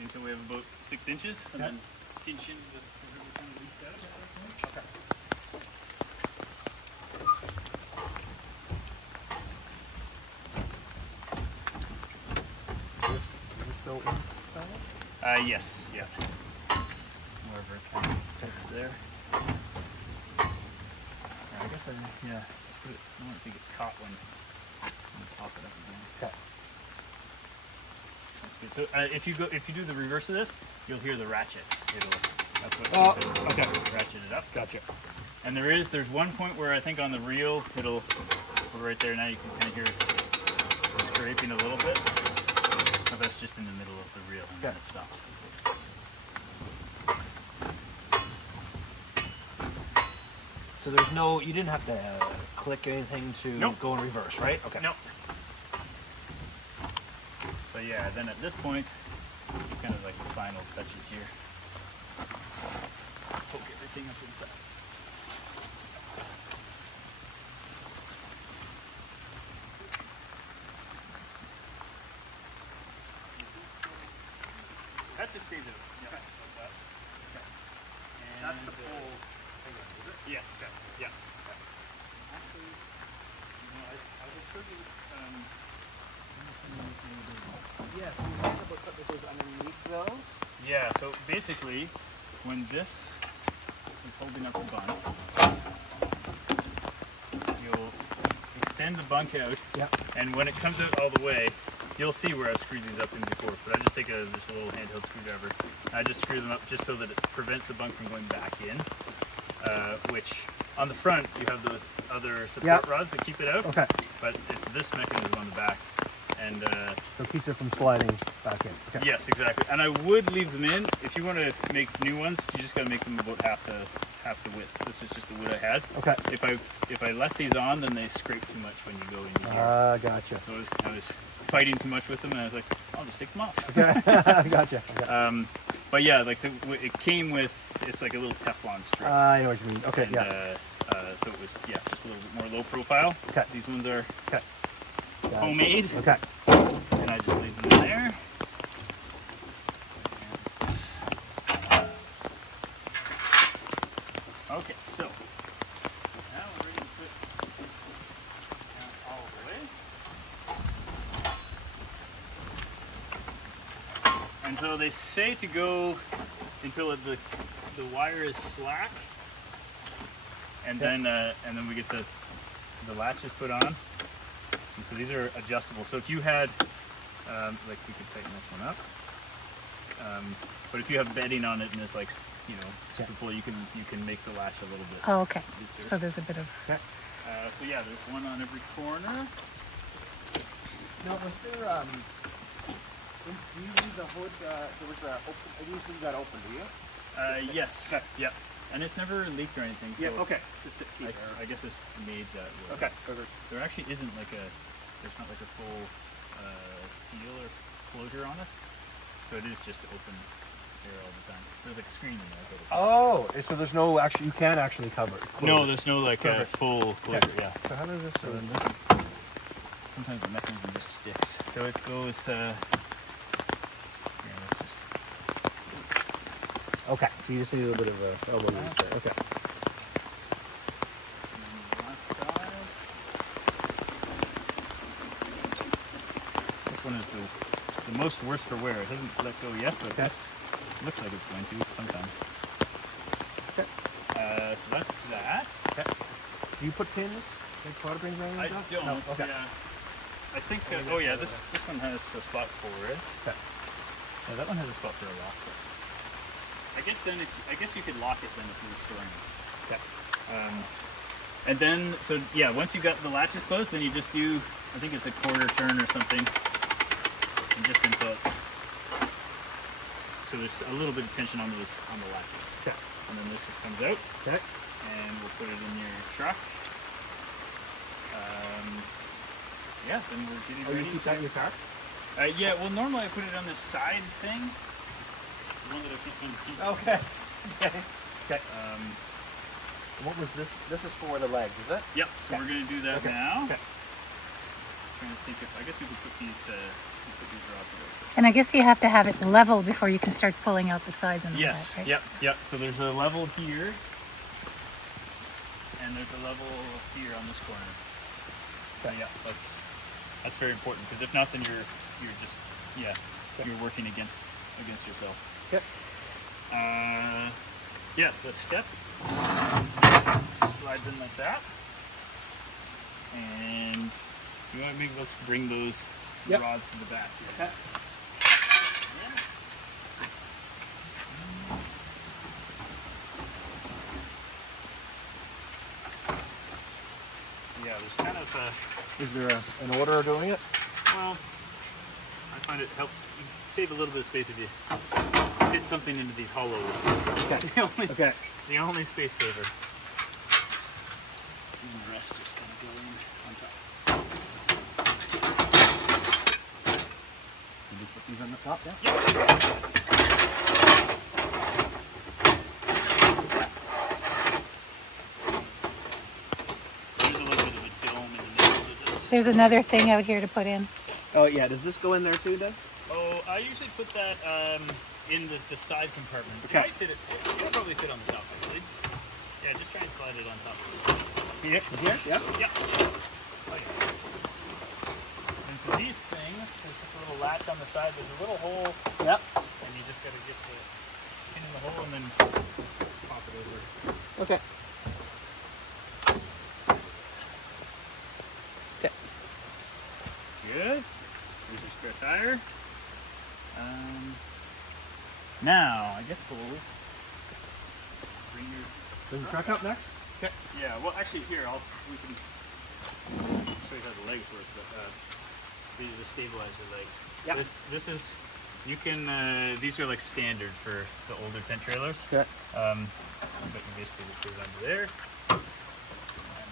until we have about 6 inches, and Okay. then cinch in with whatever kind of leaks out. Okay. Is this still inside? Yes, yeah. Wherever it kind of fits there. I guess let's put it, I don't want it to get caught when you pop it up again. Okay. That's good. So if you do the reverse of this, you'll hear the ratchet. That's what Oh, keeps it, okay. ratchet it up. Gotcha. And there's one point where I think on the reel it'll right there now you can kind of hear it scraping a little bit. But that's just in the middle of the reel and then Okay. it stops. So you didn't have to click anything to Nope. go in reverse, right? Okay. Nope. So yeah, then at this point, kind of like the final touches here. So poke everything up inside. That just stays out. Yeah. Like that. Okay. And, That's the full thing, is it? Yes. Okay. Yeah. Actually, I will show you. Yes. You might have put this underneath those. Yeah, so basically, when this is holding up the bunk, you'll extend the bunk out, Yeah. and when it comes out all the way, you'll see where I've screwed these up in before, but I just take just a little handheld screwdriver. I just screw them up just so that it prevents the bunk from going back in, which on the front you have those other support rods that keep it out, Okay. but it's this mechanism on the back. And So it keeps it from sliding back in. Okay. yes, exactly. And I would leave them in. If you want to make new ones, you just got to make them about half the width. This was just the wood I had. Okay. If I left these on, then they scrape too much when you go in here. Gotcha. So I was fighting too much with them, and I was like, I'll just take them off. Okay. Gotcha. Okay. But yeah, like it came with, it's like a little Teflon strip. I know what you mean. Okay. And, Yeah. so it was just a little bit more low profile. Okay. These ones are Okay. Gotcha. homemade. Okay. And I just leave them in there. Okay, so now we're ready to put all the way. And so they say to go until the wire is slack. and then we get the latches put on. And so these are adjustable. So if you had, like we could tighten this one up. But if you have bedding on it and it's like, you know, super full, you can make the latch a little bit Oh, okay. looser. So there's a bit of. So yeah, there's one on every corner. Now, was there, do you leave the hood, there was a open, I usually leave that open, do you? Yes. Okay. Yeah. And it's never leaked or anything. So Yeah, okay. Just to keep I guess it's made that way. Okay, perfect. There actually isn't like there's not like a full seal or closure on it. So it is just open air all the time. There's like a screen in there. But it's Oh, so there's no, actually, you can actually cover it. no, there's no like Perfect. full closure. Okay. Yeah. So how does this, So then this, sometimes the mechanism just sticks. So it goes. Here, let's just. okay, so you just need a little bit of elbow grease there, okay. And then the left side. This one is the most worst for wear. It hasn't let go yet, but it looks like it's going to sometime. Okay. So that's that. Okay. Do you put pins, like cotter pins or anything I like that? don't. No, okay. Yeah. I think. Oh yeah, this one has a spot for it. Okay. Yeah, that one has a spot for a lock. I guess then, I guess you could lock it then if you were storing it. Okay. And then, so yeah, once you got the latches closed, then you just do, I think it's a quarter turn or something, and just until it's, so there's a little bit of tension on the latches. Okay. And then this just comes out, Okay. and we'll put it in your truck. Yeah, then we're getting Oh, you ready. keep that in your car? Yeah, well, normally I put it on this side thing, the one that I keep on the key. Okay. Okay. Okay. Um, What was this? This is for the legs, is it? Yep. So Okay. we're gonna do that Okay. now. Okay. Trying to think if I guess we could put these rods away first. And I guess you have to have it level before you can start pulling out the sides and all Yes. that, right? Yep. Yep. So there's a level here, and there's a level here on this corner. So yeah, that's very important because if not, then you're just you're working against yourself. Yep. Yeah, the step slides in like that, and you want to make us bring those Yep. rods to the back here. Okay. Yeah, there's kind of Is there an order of doing it? well, I find it helps you save a little bit of space if you fit something into these hollow ones. That's Okay. the only space saver. And the rest just kind of go in on top. You just put these on the top, yeah? Yep. There's a little bit of a dome in the middle of this. There's another thing out here to put in. Oh, yeah. Does this go in there too, Doug? Oh, I usually put that in the side compartment. Okay. It might fit it'll probably fit on the top actually. Yeah, just try and slide it on top. Here? Here? Yeah. Yeah. Oh, yeah. And so these things, there's this little latch on the side. There's a little hole, Yep. and you just got to get the pin in the hole and then just pop it over. Okay. Okay. Good. Here's your spare tire. Now, I guess we'll bring your. Does the truck up next? Okay. Yeah. Well, actually, here we can show you how the legs work. But these are the stabilizer legs. Yeah. This is you can. These are like standard for the older tent trailers. Okay. But you basically just put it under there, and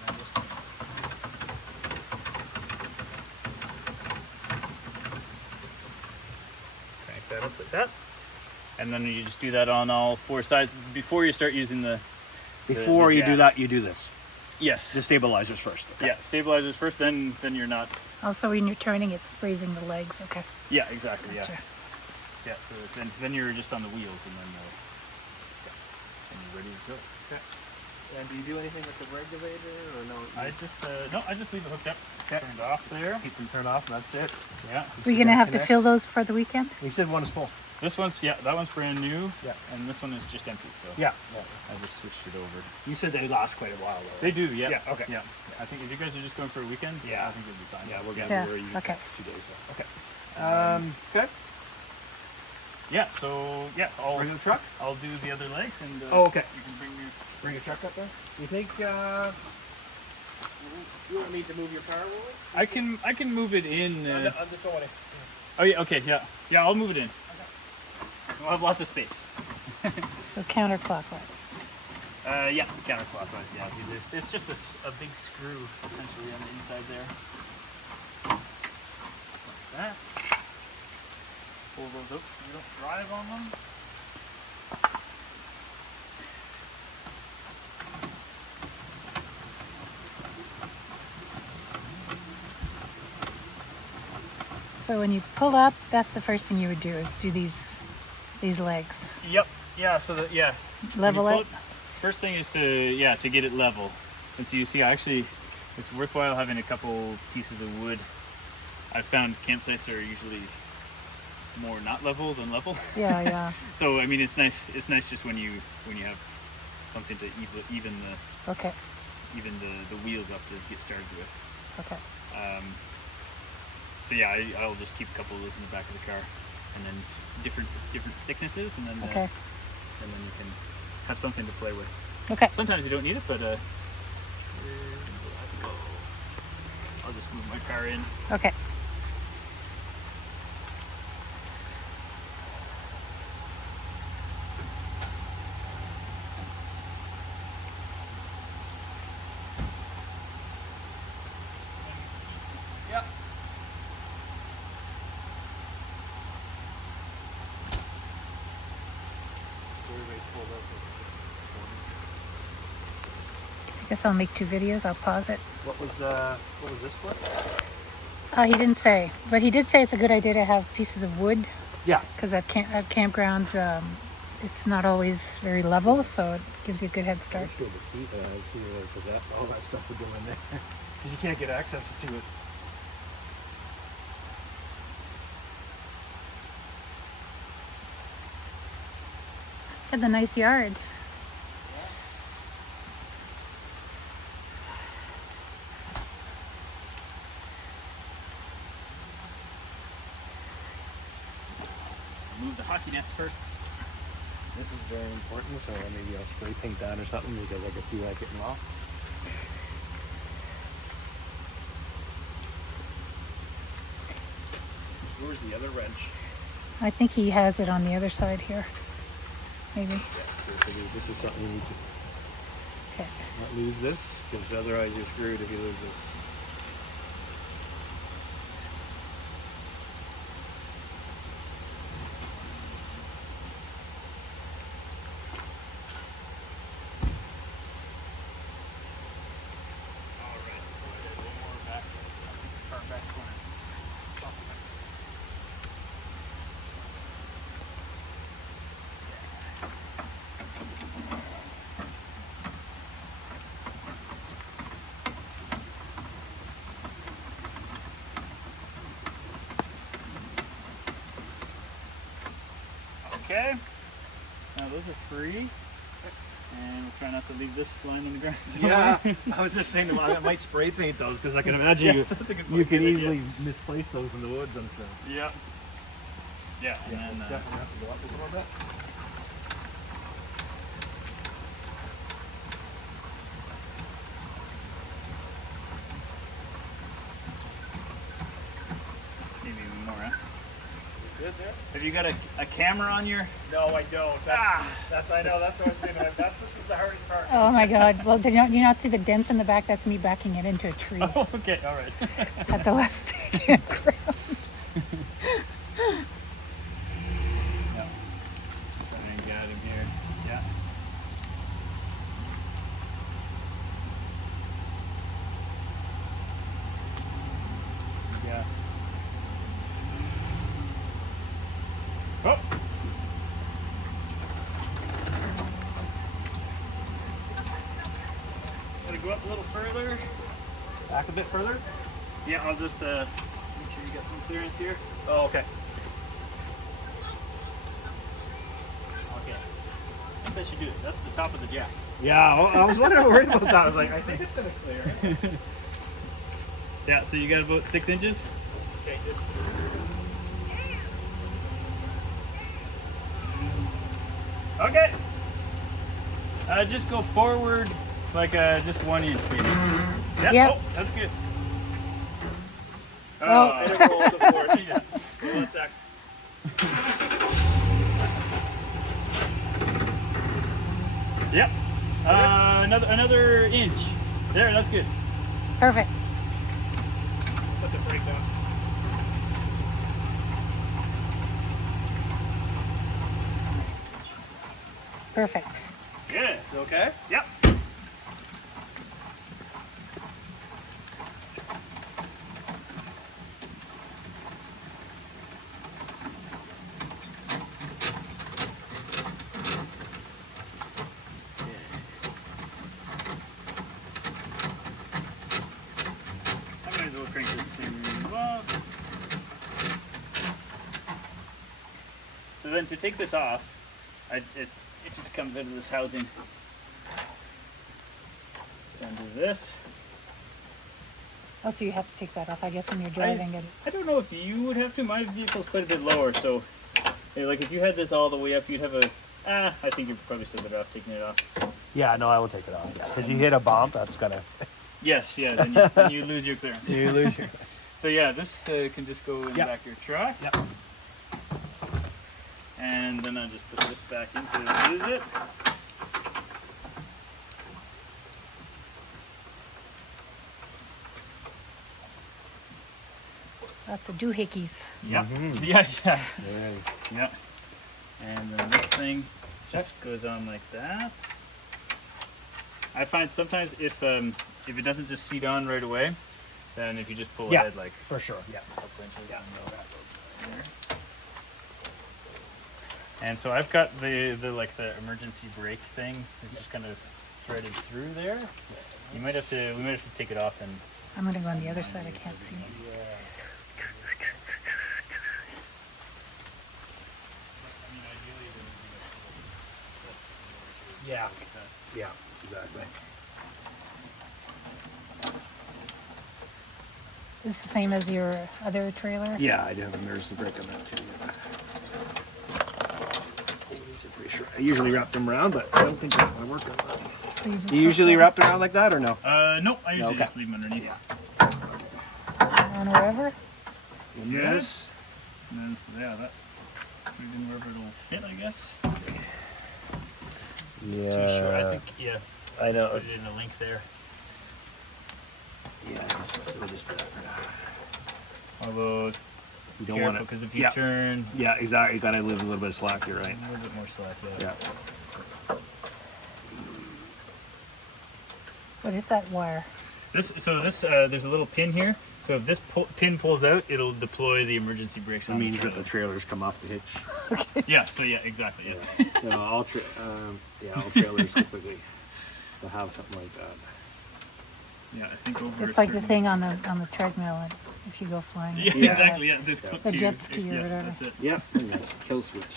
then just. Crank that up like that, and then you just do that on all four sides before you start using the. Before you do jack. that, you do this. Yes. The stabilizers first. Okay. Yeah, stabilizers first, then you're not. Oh, so when you're turning, it's raising the legs. Okay. Yeah, exactly. Gotcha. Yeah. So then you're just on the wheels, and then you're ready to go. Okay. And do you do anything with the regulator or no? I just leave it hooked up, turned off there. Keep them turned off and that's it. Yeah. We're gonna have to fill those for the weekend. You said one is full. This one's that one's brand new. Yeah. And this one is just empty. So Yeah. I just switched it over. You said they last quite a while though. They do. Yeah. Yeah, okay. Yeah. I think if you guys are just going for a weekend, Yeah. I think it'll be fine. Yeah, we're gonna Yeah, be where you okay. next 2 days. So. Okay. Good. Yeah. So yeah, Bring the truck. I'll do the other legs and Oh, okay. you can bring your. Bring your truck up there. You think you want me to move your car over? I can move it in. I'm just going in. Oh yeah. Okay. Yeah. Yeah. I'll move it in. We'll have lots of space. So counterclockwise. Yeah, counterclockwise. Yeah, because it's just a big screw essentially on the inside there. That. Pull those out so you don't drive on them. So when you pull up, that's the first thing you would do is do these legs. Yep. Yeah. So that yeah. Level When you it. pull First thing is to get it level, and so you see actually, it's worthwhile having a couple pieces of wood. I've found campsites are usually more not level than level. Yeah, yeah. So I mean, it's nice. It's nice just when you have something to even Okay, the wheels up to get started with. okay. So yeah, I'll just keep a couple of those in the back of the car, and then different thicknesses, and then Okay. and then you can have something to play with. Okay. Sometimes you don't need it, but I'll just move my car in. Okay. Yep. I guess I'll make 2 videos. I'll pause it. What was this for? He didn't say, but he did say it's a good idea to have pieces of wood Yeah. because at campgrounds, it's not always very level, so it gives you a good head start. Sure, the key, see that all that stuff would go in there because you can't get access to it. Had the nice yard. Move the hockey nets first. This is very important, so maybe I'll spray paint that or something because I can see that getting lost. Where's the other wrench? I think he has it on the other side here. Maybe. So this is something you need to Okay. not lose this because otherwise you're screwed if you lose this. Alright, so I got one more back. Far back corner. Okay. Now those are free. And we'll try not to leave this line on the ground. Yeah, I was just saying I might spray paint those because I can imagine Yes, that's a good you point. could Good idea. easily misplace those in the woods and stuff. Yeah. Yeah, and Yeah, then definitely have to go up a little bit. maybe more, huh? Good there? Have you got a camera on your... No, I don't. That's I know. That's what I was saying. This is the hardest part. Oh my God. Well, do you not see the dents in the back? That's me backing it into a tree Oh, okay, all right. at the last campground. Yeah. Try and get out of here. Yeah. Yeah. Oh. Gotta go up a little further. Back a bit further. Yeah, I'll just make sure you got some clearance here. Oh, okay. that should do it. That's the top of the jack. Yeah, well, I was worried about that. I was like, I think it's gonna clear. Yeah, so you got about 6 inches. Okay, just Okay. Just go forward like just 1 inch maybe. Yeah. Yep. Oh, that's good. Oh. let it roll the floor. Yeah. Hold on a sec. Yep. Another inch. There, that's good. Perfect. Put the brake down. Perfect. Good. Is it okay? Yep. I might as well crank this thing up. So then to take this off, it just comes out of this housing. Just undo this. Also, you have to take that off, I guess, when you're driving it. I don't know if you would have to. My vehicle's quite a bit lower, so like if you had this all the way up, you'd have a. I think you're probably still better off taking it off. Yeah, no, I will take it off. Because you hit a bump, that's gonna. Yes, yeah. Then you lose your clearance. You lose your. So yeah, this can just go in the back of your truck. Yep. And then I just put this back in so you don't lose it. Lots of doohickeys. Yep. Mhm. Yeah, yeah. There it is. Yeah. And then this thing just goes on like that. I find sometimes if it doesn't just seat on right away, then if you just pull Yeah. ahead like For sure. Yeah. a couple inches, then that goes there. And so I've got the emergency brake thing. It's just kind of threaded through there. We might have to take it off and. I'm going to go on the other side. I can't see. Yeah. Yeah. Exactly. Is this the same as your other trailer? Yeah, I do have an emergency brake on that too. Yeah. Pretty sure. I usually wrap them around, but I don't think that's gonna work. So you just Do you usually hook wrap them around like that or no? No, I usually Okay. just leave them underneath. that on wherever? Yes. And then so yeah, that put it in wherever it'll fit, I guess. Yeah. Too short. I think I know. put it in a link there. Yeah, I guess that's what we just did for now. Although You don't careful, want to. because if you Yeah. turn Yeah, exactly. You gotta leave a little bit of slack. You're right. a little bit more slack, Yeah. What is that wire? This there's a little pin here. So if this pin pulls out, it'll deploy the emergency brakes It on means the that the trailer. trailers come off the hitch. Yeah. So yeah, exactly. Yeah. You know, all trailers typically will have something like that. Yeah, I think over. It's a like the certain- thing on the treadmill if you go flying. Yeah, Yeah. exactly. Yeah, this clip The to your- jet ski or yeah, whatever. That's it. Yep. Kill switch.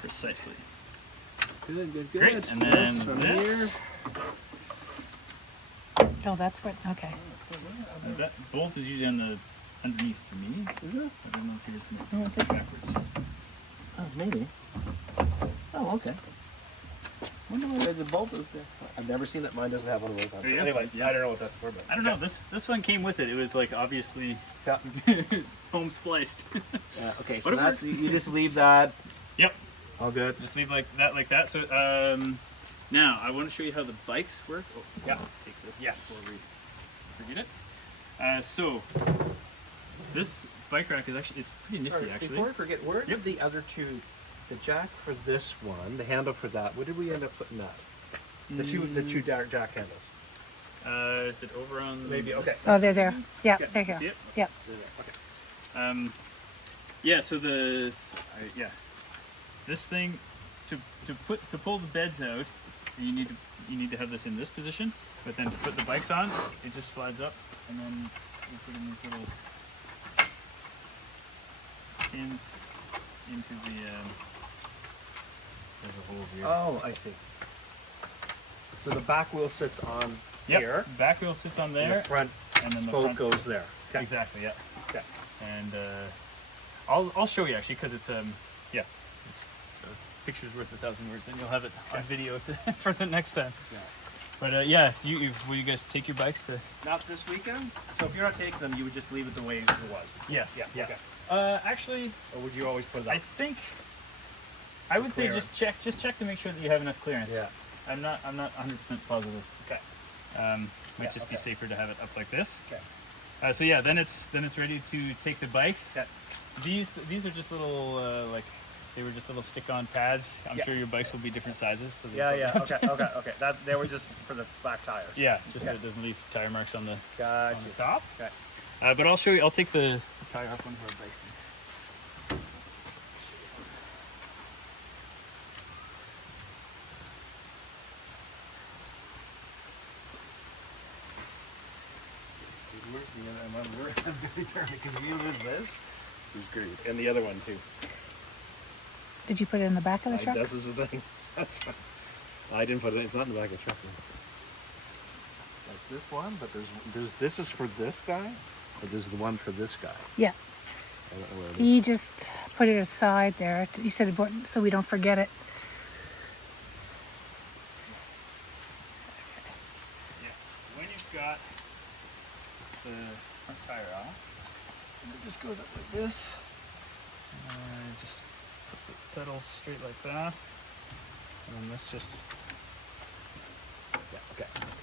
Precisely. Good, good, good. Great. And then from this. here. Oh, that's what. Okay. That bolt is usually on the underneath for me. Is it? I don't know if yours might be backwards. Oh, maybe. Oh, okay. Wonder why the bolt is there. I've never seen that. Mine doesn't have one of those on. So Yeah. anyway, yeah, I don't know what that's for, but I don't know. This one came with it. It was like obviously yeah. it was home spliced. Okay, so But it that's works. you just leave that. Yep. All good. Just leave like that. So now I want to show you how the bikes work. Oh, yeah. Take this Yes. before we forget it. So this bike rack is pretty nifty actually. Before I forget, where did the other two, the jack for this one, the handle for that, where did we end up putting that? The two jack handles. Is it over on? Maybe, okay. Oh, they're there. Yeah, Yeah, there you you go. see it? Yeah. Okay. Yeah. So this thing to pull the beds out, you need to have this in this position. But then to put the bikes on, it just slides up, and then we put in these little pins into the There's a hole here. Oh, I see. So the back wheel sits on Yep. here, Back wheel sits on and there, the front and then the spoke front goes there. Okay. Exactly. Yeah. Okay. And I'll show you actually because it's yeah, it's picture's worth 1,000 words, and you'll have it on video for the next time. Yeah. But yeah, will you guys take your bikes to? Not this weekend. So if you're not taking them, you would just leave it the way it was. Yes. Yeah. Yeah. Okay. Actually, Or would you always put it up? I think I would say Clearance. just check to make sure that you have enough clearance. Yeah. I'm not 100% positive. Okay. Might Yeah, just be okay. safer to have it up like this. Okay. So yeah, then it's ready to take the bikes. Okay. These are just little they were just little stick-on pads. I'm Yeah. sure your bikes will be different sizes. So Yeah. Okay. That they were just for the back tires. Yeah, just so Okay. it doesn't leave tire marks on the Gotcha. top. Okay. But I'll show you. I'll take the tire off one of our bikes. He's great. And the other one too. Did you put it in the back of the truck? This is the thing. That's fine. I didn't put it. It's not in the back of the truck. That's this one, but there's this is for this guy, or this is the one for this guy. Yeah. I don't know where it is. You just put it aside there. You said important so we don't forget it. Yeah. When you've got the front tire off, and it just goes up like this. Just put the pedals straight like that, and then this just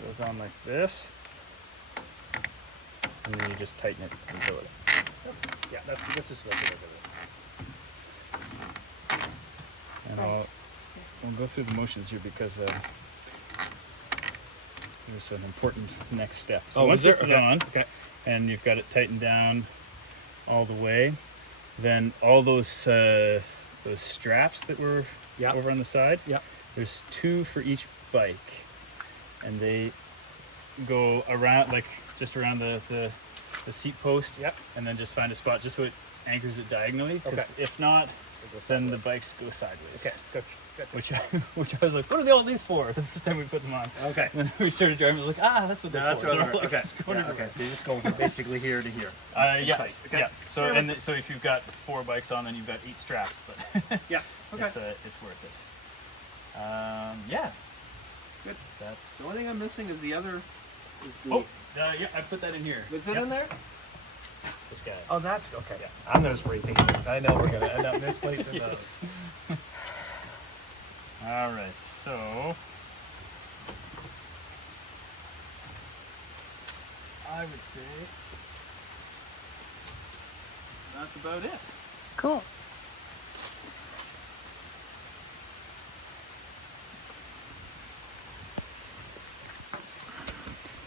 goes on like this, and then you just tighten it until it's. Yeah, this is like a little bit. And we'll go through the motions here because there's an important next step. So once this is on, and you've got it tightened down all the way, then all those straps that were over on the side, there's 2 for each bike, and they go around just around the seat post, and then just find a spot just so it anchors it diagonally. Because if not, then the bikes go sideways. Okay, good. Which I was like, what are all these for? The first time we put them on. Okay. And then we started driving. I was like, that's what they're That's for. what They're I'm like okay. just going Yeah, everywhere. okay. So you just go from basically here to here. Yeah. Tight. Okay. Yeah. So so if you've got 4 bikes on, then you've got 8 straps, but Yeah. Okay. it's worth it. Yeah. Good. That's. The only thing I'm missing is the other. Yeah, I put that in here. Was it Yep. in there? This guy. Oh, that's okay. Yeah. I'm gonna spray paint it. I know we're gonna end up misplacing Yes. those. All right. So I would say that's about it. Cool.